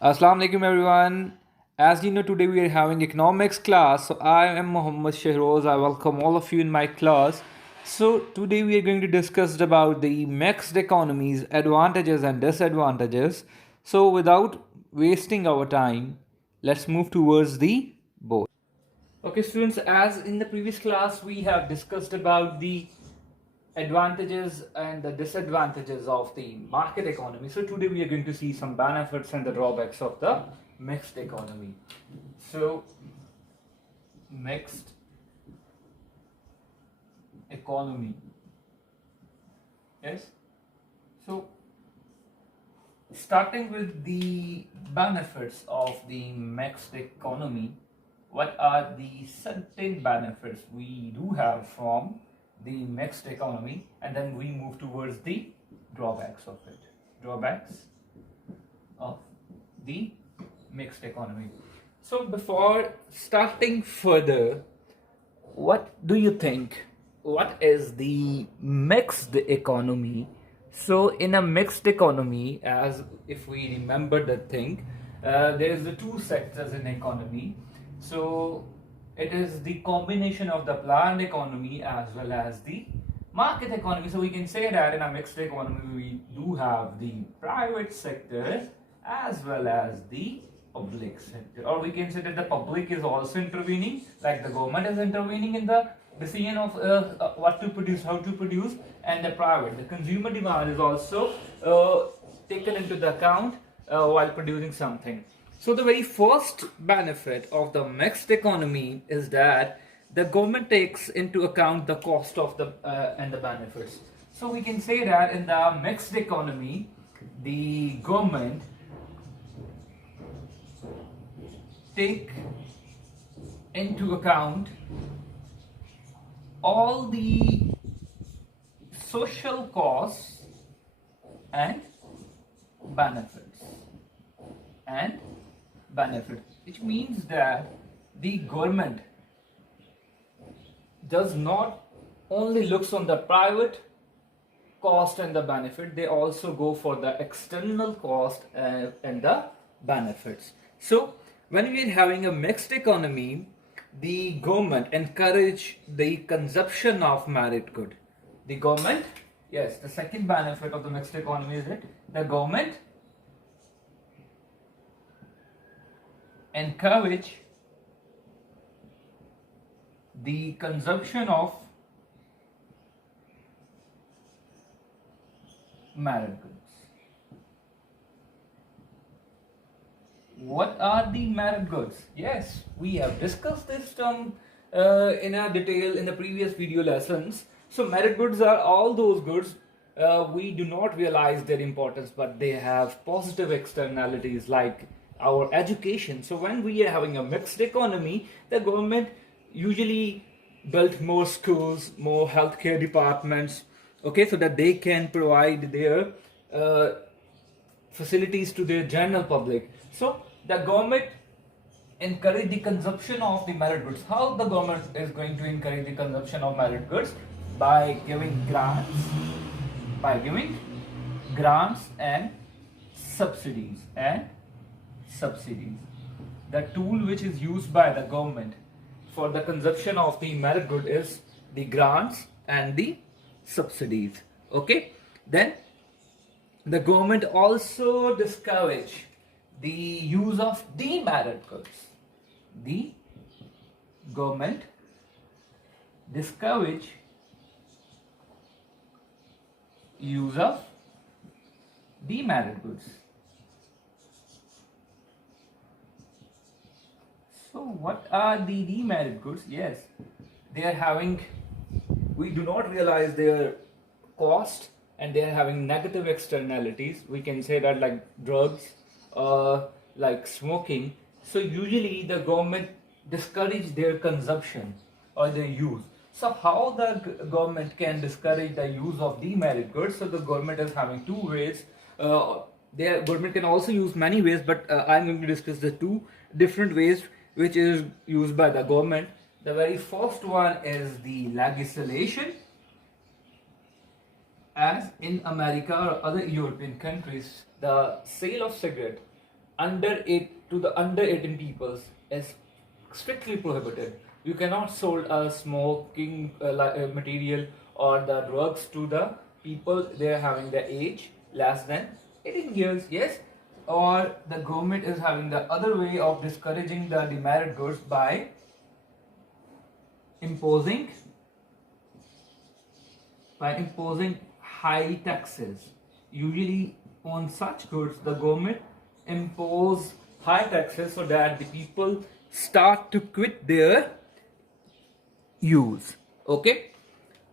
Assalamu alaikum everyone. As you know, today we are having economics class. So I am Muhammad Shahroz. I welcome all of you in my class. So today we are going to discuss about the mixed economies, advantages and disadvantages. So without wasting our time, let's move towards the board. Okay, students, as in the previous class, we have discussed about the advantages and the disadvantages of the market economy. So today we are going to see some benefits and the drawbacks of the mixed economy. So, mixed economy. Yes. So, starting with the benefits of the mixed economy, what are the certain benefits we do have from the mixed economy, and then we move towards the drawbacks of it. Drawbacks of the mixed economy. So before starting further, what do you think? What is the mixed economy? So in a mixed economy, as if we remember the thing, there is the two sectors in economy. So it is the combination of the planned economy as well as the market economy. So we can say that in a mixed economy we do have the private sector as well as the public sector, or we can say that the public is also intervening, like the government is intervening in the decision of what to produce, how to produce, and the private, the consumer demand is also taken into the account while producing something. So the very first benefit of the mixed economy is that the government takes into account the cost of the and the benefits. So we can say that in the mixed economy, the government take into account all the social costs and benefits which means that the government does not only looks on the private cost and the benefit, they also go for the external cost and the benefits. So when we are having a mixed economy, the government encourage the consumption of merit good. The government, yes, the second benefit of the mixed economy is that the government encourage the consumption of merit goods. What are the merit goods? Yes, we have discussed this term in a detail in the previous video lessons. So merit goods are all those goods we do not realize their importance, but they have positive externalities like our education. So when we are having a mixed economy, the government usually built more schools, more healthcare departments, okay, so that they can provide their facilities to their general public. So the government encourage the consumption of the merit goods. How the government is going to encourage the consumption of merit goods? By giving grants and subsidies. The tool which is used by the government for the consumption of the merit good is the grants and the subsidies. Okay, then the government also discourage the use of demerit goods. The government discourage use of demerit goods. So what are the demerit goods? Yes, they are having, we do not realize their cost, and they are having negative externalities. We can say that like drugs, like smoking. So usually the government discourage their consumption or their use. So how the government can discourage the use of demerit goods? So the government is having two ways. The government can also use many ways, but I'm going to discuss the two different ways which is used by the government. The very first one is the legislation. As in America or other European countries, the sale of cigarette under 18 peoples is strictly prohibited. You cannot sold a smoking material or the drugs to the people they are having the age less than 18 years. Yes, or the government is having the other way of discouraging the demerit goods by imposing high taxes. Usually on such goods the government impose high taxes so that the people start to quit their use. Okay,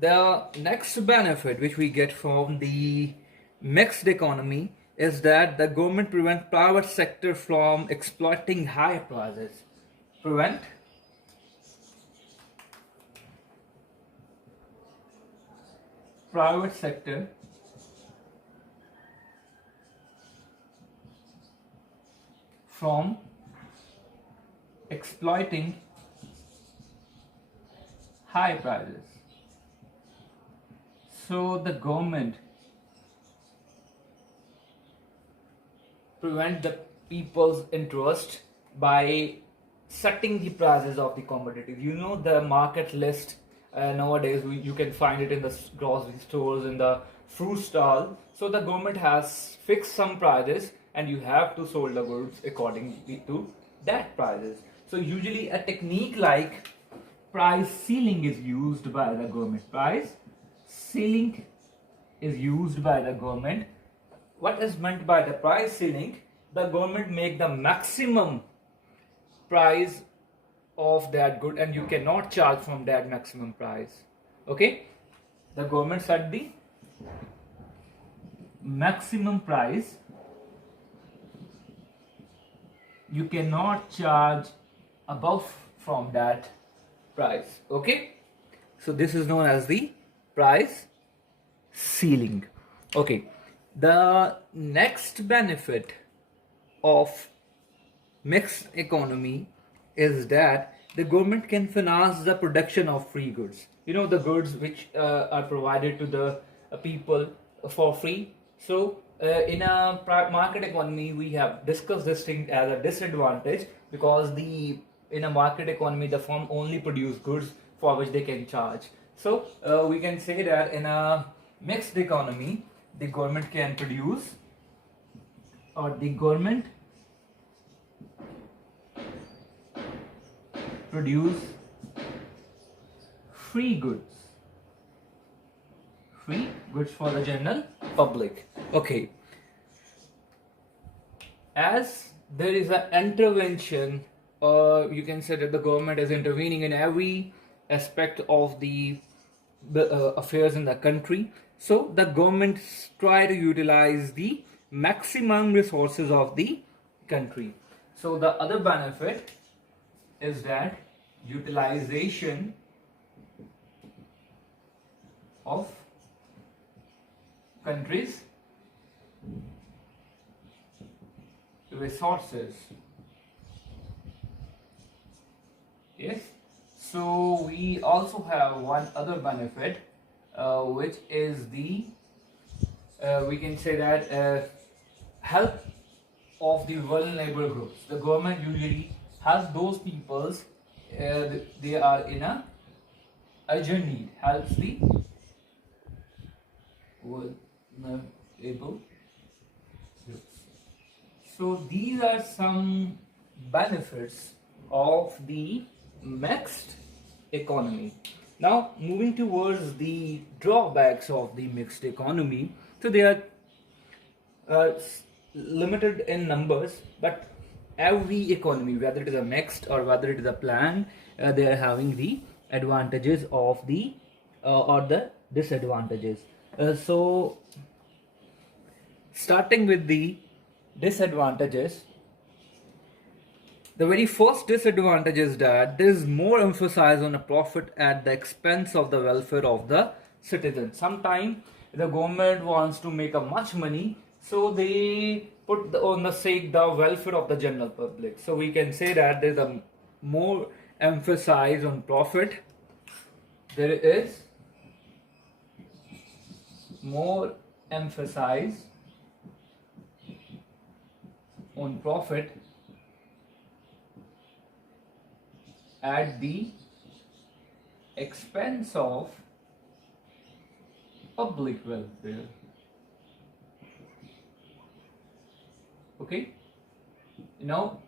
the next benefit which we get from the mixed economy is that the government prevent private sector from exploiting high prices. Prevent private sector from exploiting high prices. So the government prevent the people's interest by setting the prices of the commodities. You know the market list nowadays you can find it in the grocery stores, in the fruit stall. So the government has fixed some prices and you have to sold the goods accordingly to that prices. So usually a technique like price ceiling is used by the government. Price ceiling is used by the government. What is meant by the price ceiling? The government make the maximum price of that good and you cannot charge from that maximum price. Okay, the government set the maximum price, you cannot charge above from that price. Okay, so this is known as the price ceiling. Okay, the next benefit of mixed economy is that the government can finance the production of free goods. You know, the goods which are provided to the people for free. So in a market economy we have discussed this thing as a disadvantage, because in a market economy the firm only produce goods for which they can charge. So we can say that in a mixed economy the government can produce, or the government produce free goods for the general public. Okay, as there is an intervention, or you can say that the government is intervening in every aspect of the affairs in the country, so the government try to utilize the maximum resources of the country. So the other benefit is that utilization of countries' resources. Yes, so we also have one other benefit which is the we can say that help of the vulnerable groups. The government usually helps those peoples they are in a urgent need, helps the vulnerable groups. So these are some benefits of the mixed economy. Now moving towards the drawbacks of the mixed economy. So they are limited in numbers, but every economy, whether it is a mixed or whether it is a planned, they are having the advantages of the or the disadvantages. So starting with the disadvantages, the very first disadvantage is that there is more emphasis on a profit at the expense of the welfare of the citizen. Sometimes the government wants to make a much money, so they put on the sake the welfare of the general public. So we can say that there is a more emphasis on profit. There is more emphasis on profit at the expense of public welfare. Okay, now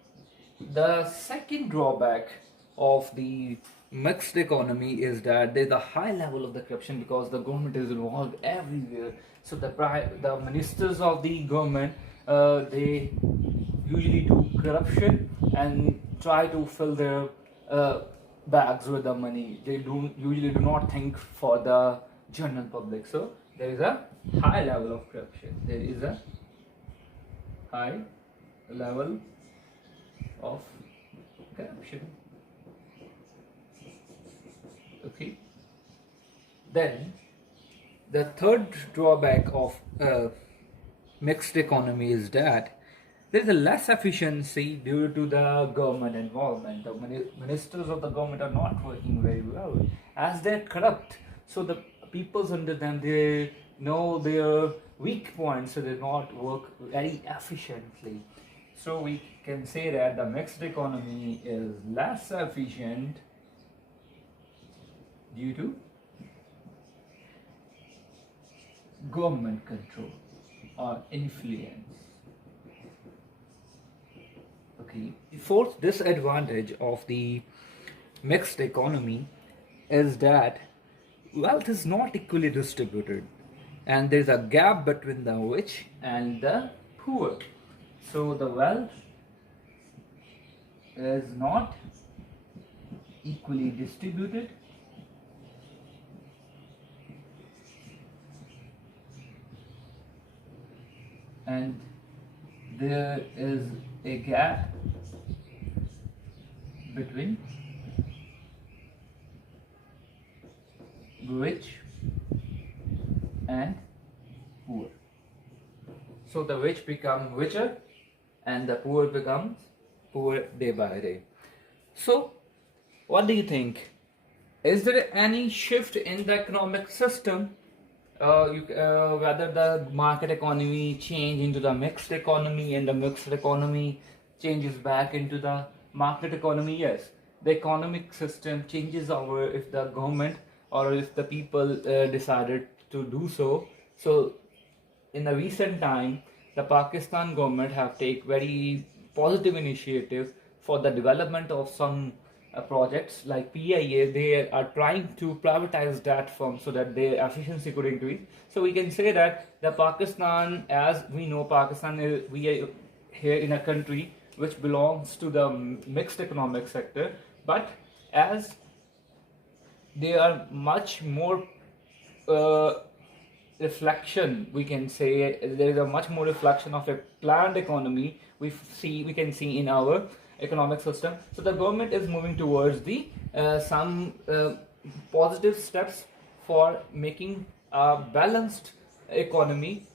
the second drawback of the mixed economy is that there's a high level of the corruption because the government is involved everywhere. So the ministers of the government, they usually do corruption and try to fill their bags with the money. They usually do not think for the general public. So there is a high level of corruption. There is a high level of corruption. Okay. Then the third drawback of mixed economy is that there is a less efficiency due to the government involvement. The ministers of the government are not working very well as they're corrupt. So the peoples under them, they know their weak points, so they not work very efficiently. So we can say that the mixed economy is less efficient due to government control or influence. Okay. The fourth disadvantage of the mixed economy is that wealth is not equally distributed and there is a gap between the rich and the poor. So the wealth is not equally distributed and there is a gap between rich and poor. So the rich become richer and the poor becomes poor day by day. So what do you think? Is there any shift in the economic system? Whether the market economy change into the mixed economy and the mixed economy changes back into the market economy? Yes, the economic system changes over if the government or if the people decided to do so. So in the recent time, the Pakistan government have taken very positive initiative for the development of some projects like PIA. They are trying to privatize that firm so that their efficiency could increase. So we can say that the Pakistan, as we know, Pakistan is, we are here in a country which belongs to the mixed economic sector, but as they are much more reflection, we can say there is a much more reflection of a planned economy we can see in our economic system. So the government is moving towards the some positive steps for making a balanced economy